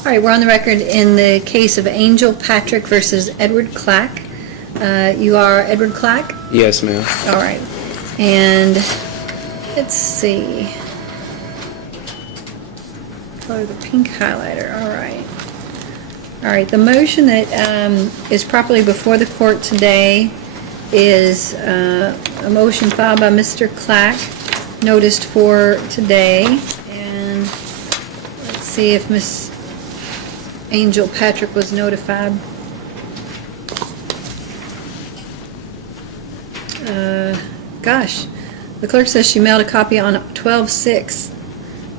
All right, we're on the record in the case of Angel Patrick versus Edward Clack. You are Edward Clack? Yes, ma'am. All right. And let's see. Color the pink highlighter. All right. All right. The motion that is properly before the court today is a motion filed by Mr. Clack, noticed for today. And let's see if Miss Angel Patrick was notified. Gosh, the clerk says she mailed a copy on 12/6.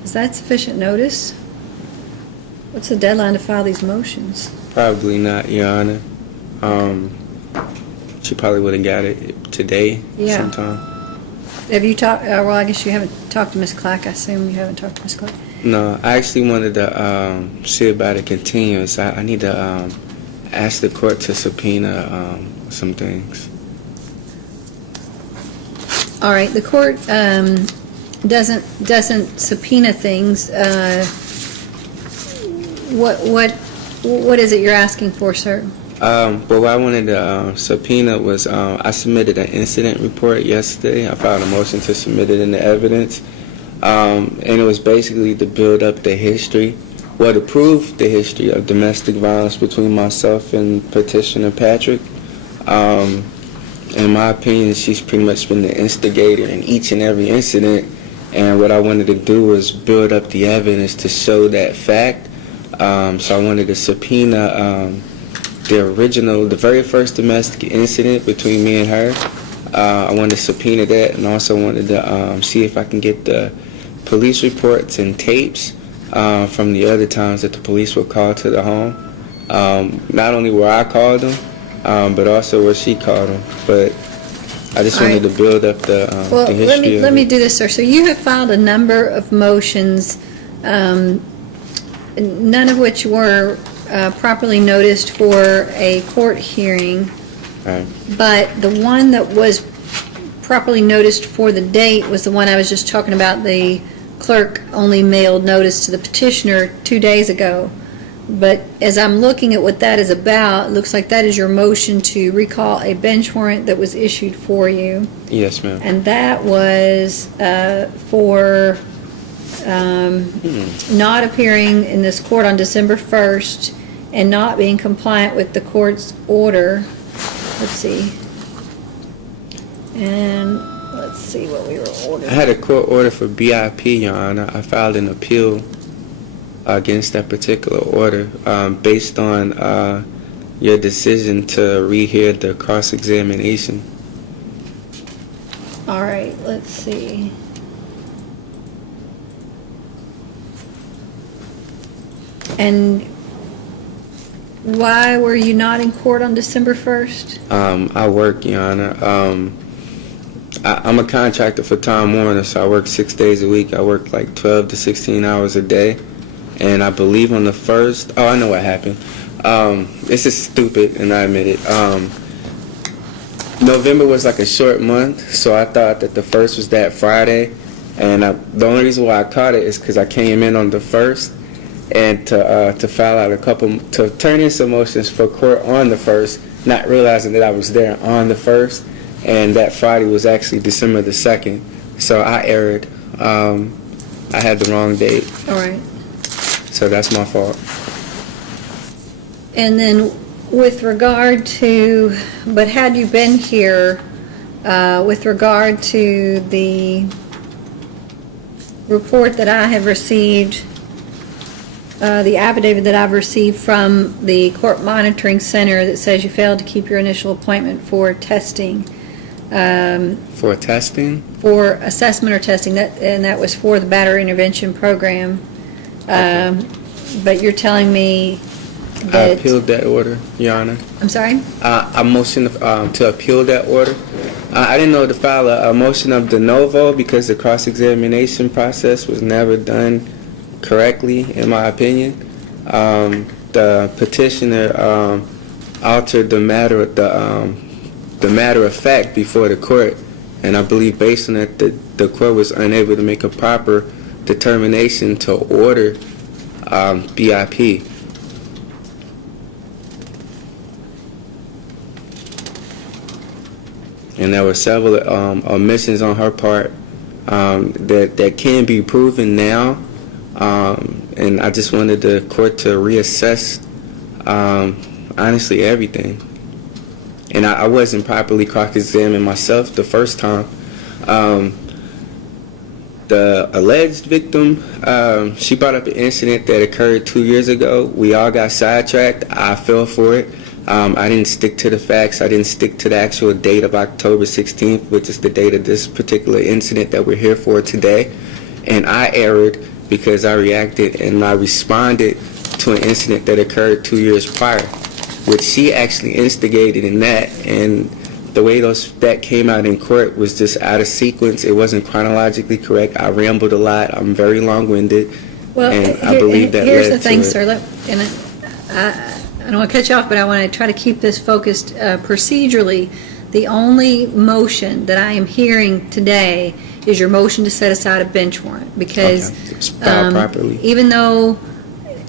Is that sufficient notice? What's the deadline to file these motions? Probably not, Your Honor. She probably would have got it today sometime. Have you talked, well, I guess you haven't talked to Ms. Clack. I assume you haven't talked to Ms. Clack. No, I actually wanted to see about a continuance. I need to ask the court to subpoena some things. All right, the court doesn't subpoena things. What is it you're asking for, sir? But what I wanted to subpoena was I submitted an incident report yesterday. I filed a motion to submit it into evidence, and it was basically to build up the history, well, to prove the history of domestic violence between myself and Petitioner Patrick. In my opinion, she's pretty much been the instigator in each and every incident, and what I wanted to do was build up the evidence to show that fact. So I wanted to subpoena the very first domestic incident between me and her. I wanted to subpoena that, and also wanted to see if I can get the police reports and tapes from the other times that the police were called to the home. Not only where I called them, but also where she called them. But I just wanted to build up the history. Let me do this, sir. So you have filed a number of motions, none of which were properly noticed for a court hearing. Right. But the one that was properly noticed for the date was the one I was just talking about. The clerk only mailed notice to the petitioner 2 days ago. But as I'm looking at what that is about, it looks like that is your motion to recall a bench warrant that was issued for you. Yes, ma'am. And that was for not appearing in this court on December 1st and not being compliant with the court's order. Let's see. And let's see what we were ordered. I had a court order for BIP, Your Honor. I filed an appeal against that particular order based on your decision to rehear the cross-examination. All right, let's see. And why were you not in court on December 1st? I work, Your Honor. I'm a contractor for Time Warner, so I work 6 days a week. I work like 12 to 16 hours a day. And I believe on the 1st, I know what happened. This is stupid, and I admit it. November was like a short month, so I thought that the 1st was that Friday. And the only reason why I caught it is because I came in on the 1st, and to file out to turn in some motions for court on the 1st, not realizing that I was there on the 1st, and that Friday was actually December the 2nd. So I erred. I had the wrong date. All right. So that's my fault. And then with regard to, but had you been here, with regard to the report that I have received, the affidavit that I've received from the Court Monitoring Center that says you failed to keep your initial appointment for testing. For testing? For assessment or testing, and that was for the battery intervention program. But you're telling me that... I appealed that order, Your Honor. I'm sorry? I motioned to appeal that order. I didn't know to file a motion of de novo because the cross-examination process was never done correctly, in my opinion. The petitioner altered the matter of fact before the court, and I believe based on that the court was unable to make a proper determination to order BIP. and there were several omissions on her part that can be proven now. And I just wanted the court to reassess, honestly, everything. And I wasn't properly cross-examined myself the first time. The alleged victim, she brought up an incident that occurred 2 years ago. We all got sidetracked. I fell for it. I didn't stick to the facts. I didn't stick to the actual date of October 16th, which is the date of this particular incident that we're here for today. And I erred because I reacted and I responded to an incident that occurred 2 years prior, which she actually instigated in that. And the way that came out in court was just out of sequence. It wasn't chronologically correct. I rambled a lot. I'm very long-winded. Well, and I believe that here's led the thing, to it. sir. Look, and I don't want to cut you off, but I want to try to keep this focused procedurally. The only motion that I am hearing today is your motion to set aside a bench warrant, because Okay. It's filed properly. even though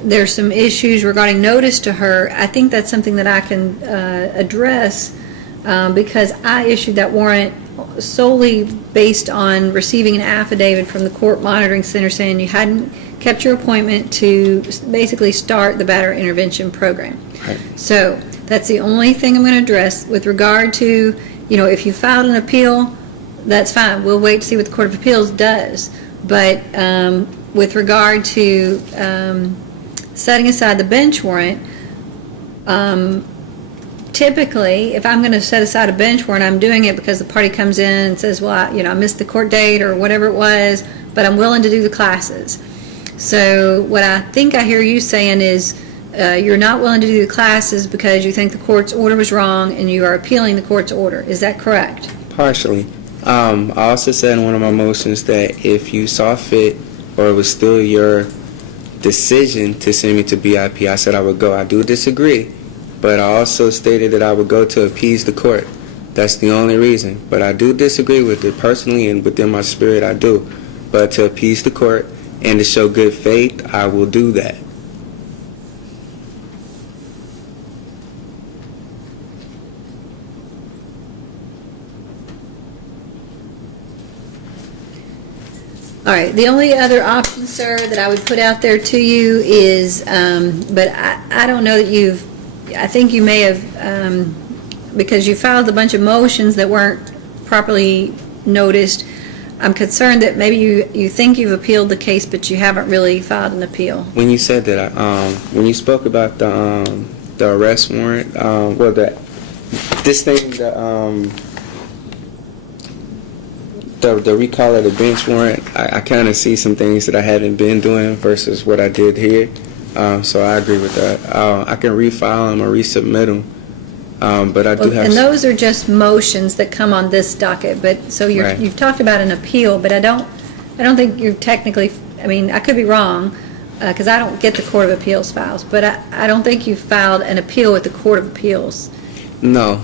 there's some issues regarding notice to her, I think that's something that I can address because I issued that warrant solely based on receiving an affidavit from the court monitoring center saying you hadn't kept your appointment to basically start the batterer intervention program. Right. So that's the only thing I'm going to address. With regard to, if you filed an appeal, that's fine. We'll wait to see what the Court of Appeals does. But with regard to setting aside the bench warrant, typically, if I'm going to set aside a bench warrant, I'm doing it because the party comes in and says, well, I missed the court date or whatever it was, but I'm willing to do the classes. So what I think I hear you saying is you're not willing to do the classes because you think the court's order was wrong and you are appealing the court's order. Is that correct? Partially. I also said in one of my motions that if you saw fit or it was still your decision to send me to BIP, I said I would go. I do disagree, but I also stated that I would go to appease the court. That's the only reason. But I do disagree with it personally, and within my spirit I do. But to appease the court and to show good faith, I will do that. All right. The only other option, sir, that I would put out there to you is, but I don't know that I think you may have, because you filed a bunch of motions that weren't properly noticed. I'm concerned that maybe you think you've appealed the case, but you haven't really filed an appeal. When you said that, when you spoke about the arrest warrant, the recall of the bench warrant, I kind of see some things that I haven't been doing versus what I did here. So I agree with that. I can refile them or resubmit them, but I do have. And those are just motions that come on this docket. But so Right. you've talked about an appeal, but I don't think you're technically. I mean, I could be wrong because I don't get the Court of Appeals files, but I don't think you filed an appeal with the Court of Appeals. No.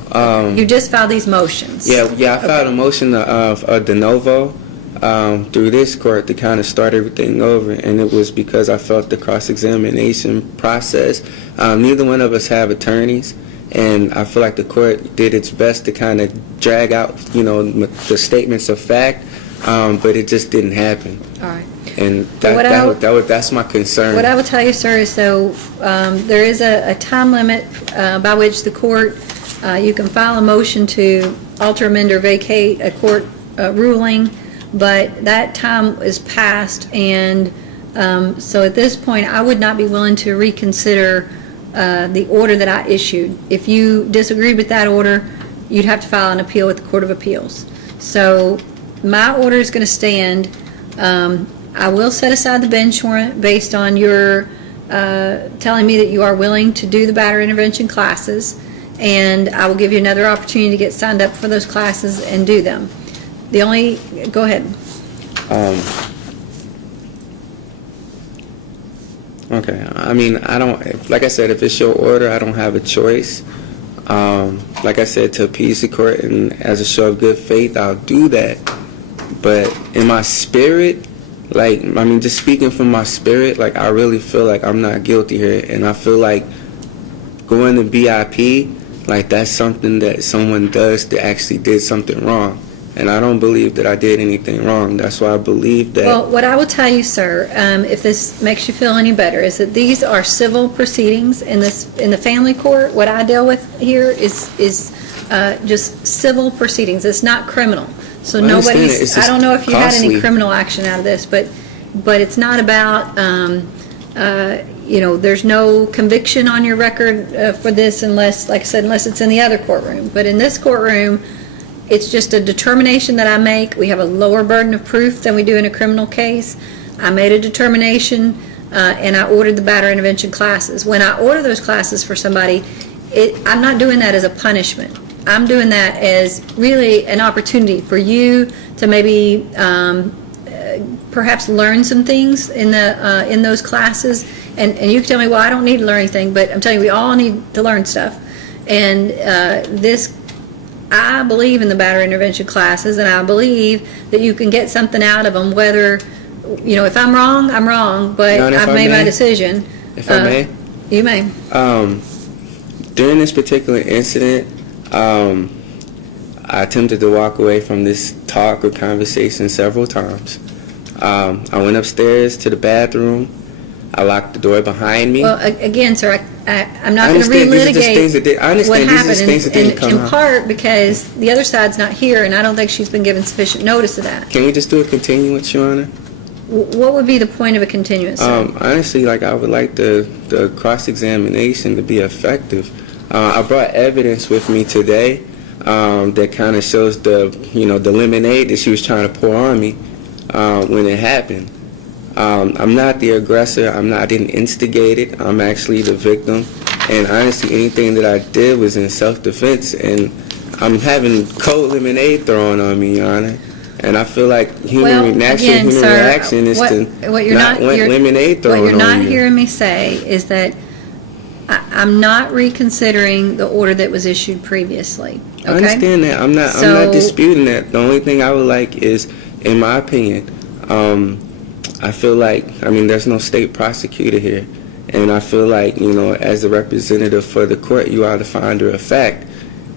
You just filed these motions. Yeah. I filed a motion of de novo through this court to kind of start everything over, and it was because I felt the cross-examination process. Neither one of us have attorneys, and I feel like the court did its best to kind of drag out, the statements of fact, but it just didn't happen. All right. And that's my concern. What I will tell you, sir, is there is a time limit by which the court, you can file a motion to alter, amend, or vacate a court ruling, but that time is passed, and so at this point, I would not be willing to reconsider the order that I issued. If you disagree with that order, you'd have to file an appeal with the Court of Appeals. So my order is going to stand. I will set aside the bench warrant based on your telling me that you are willing to do the batterer intervention classes, and I will give you another opportunity to get signed up for those classes and do them. Go ahead. Okay. I mean, like I said, if it's your order, I don't have a choice. Like I said, to appease the court and as a show of good faith, I'll do that. But in my spirit, just speaking from my spirit, I really feel like I'm not guilty here, and I feel like going to BIP, like that's something that someone does that actually did something wrong. And I don't believe that I did anything wrong. That's why I believe that. Well, what I will tell you, sir, if this makes you feel any better, is that these are civil proceedings in the family court. What I deal with here is just civil proceedings. It's not criminal. So nobody's. I don't know if you had any criminal action out of this, but it's not about. There's no conviction on your record for this unless, like I said, unless it's in the other courtroom. But in this courtroom, it's just a determination that I make. We have a lower burden of proof than we do in a criminal case. I made a determination, and I ordered the battery intervention classes. When I order those classes for somebody, I'm not doing that as a punishment. I'm doing that as really an opportunity for you to maybe perhaps learn some things in those classes. And you can tell me, well, I don't need to learn anything, but I'm telling you, we all need to learn stuff. And I believe in the battery intervention classes, and I believe that you can get something out of them, whether, if I'm wrong, I'm wrong, but I've made my decision. If I may? You may. During this particular incident, I attempted to walk away from this talk or conversation several times. I went upstairs to the bathroom. I locked the door behind me. Well, again, sir, I'm not going to relitigate what happened, in part because the other side's not here, and I don't think she's been given sufficient notice of that. Can we just do a continuance, Your Honor? What would be the point of a continuance, sir? Honestly, I would like the cross-examination to be effective. I brought evidence with me today that kind of shows the lemonade that she was trying to pour on me when it happened. I'm not the aggressor. I didn't instigate it. I'm actually the victim. And honestly, anything that I did was in self-defense. And I'm having cold lemonade thrown on me, Your Honor. And I feel like human reaction is to not want lemonade thrown on you. What you're not hearing me say is that I'm not reconsidering the order that was issued previously. Okay? I understand that. I'm not disputing that. The only thing I would like is, in my opinion, I feel like, there's no state prosecutor here. And I feel like, as a representative for the court, you are the finder of fact.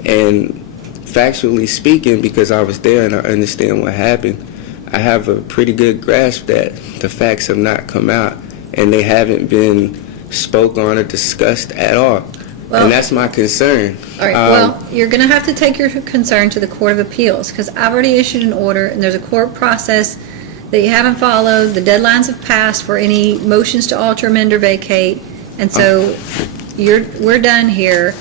And factually speaking, because I was there and I understand what happened, I have a pretty good grasp that the facts have not come out and they haven't been spoke on or discussed at all. Well, and that's my concern. All right, you're going to have to take your concern to the Court of Appeals because I've already issued an order and there's a court process that you haven't followed. The deadlines have passed for any motions to alter, amend, or vacate. And so we're done here.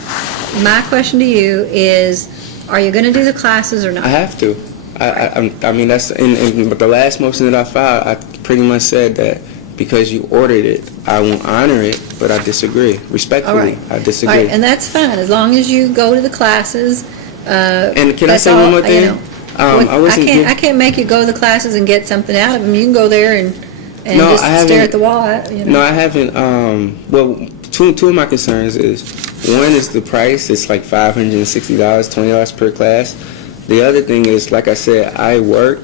My question to you is, are you going to do the classes or not? I have to. That's in the last motion that I filed, I pretty much said that because you ordered it, I won't honor it, but I disagree. Respectfully, I disagree. All right, and that's fine, as long as you go to the classes. And can I say one more thing? I can't make you go to the classes and get something out of them. You can go there and just stare at the wall. No, I haven't. Two of my concerns is, one is the price. It's like $560, $20 per class. The other thing is, like I said, I work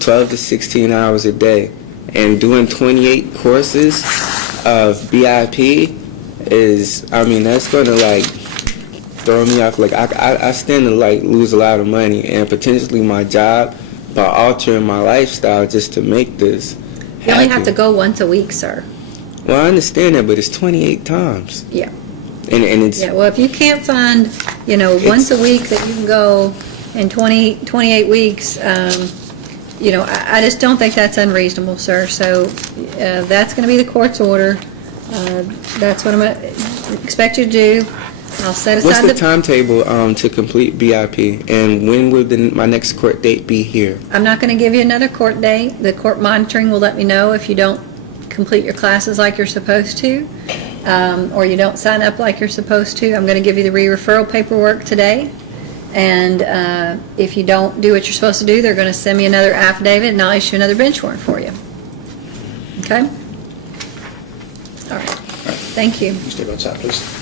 12 to 16 hours a day. And doing 28 courses of BIP is, that's going to, throw me off. I stand to, lose a lot of money and potentially my job by altering my lifestyle just to make this happen. You only have to go once a week, sir. Well, I understand that, but it's 28 times. Yeah. And it's... Yeah, well, if you can't find, once a week that you can go in 28 weeks... I just don't think that's unreasonable, sir. So that's going to be the court's order. That's what I'm going to expect you to do. I'll set aside What's the timetable to complete BIP, and when will my next court date be here? I'm not going to give you another court date. The court monitoring will let me know if you don't complete your classes like you're supposed to, or you don't sign up like you're supposed to. I'm going to give you the re-referral paperwork today. And if you don't do what you're supposed to do, they're going to send me another affidavit and I'll issue another bench warrant for you. Okay? All right. Thank you. Stay outside, please.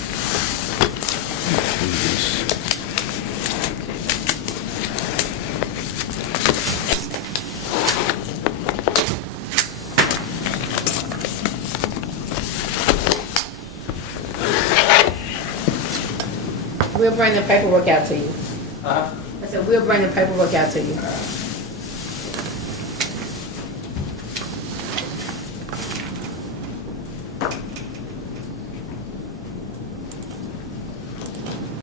We'll bring the paperwork out to you. Uh, I said, we'll bring the paperwork out to you.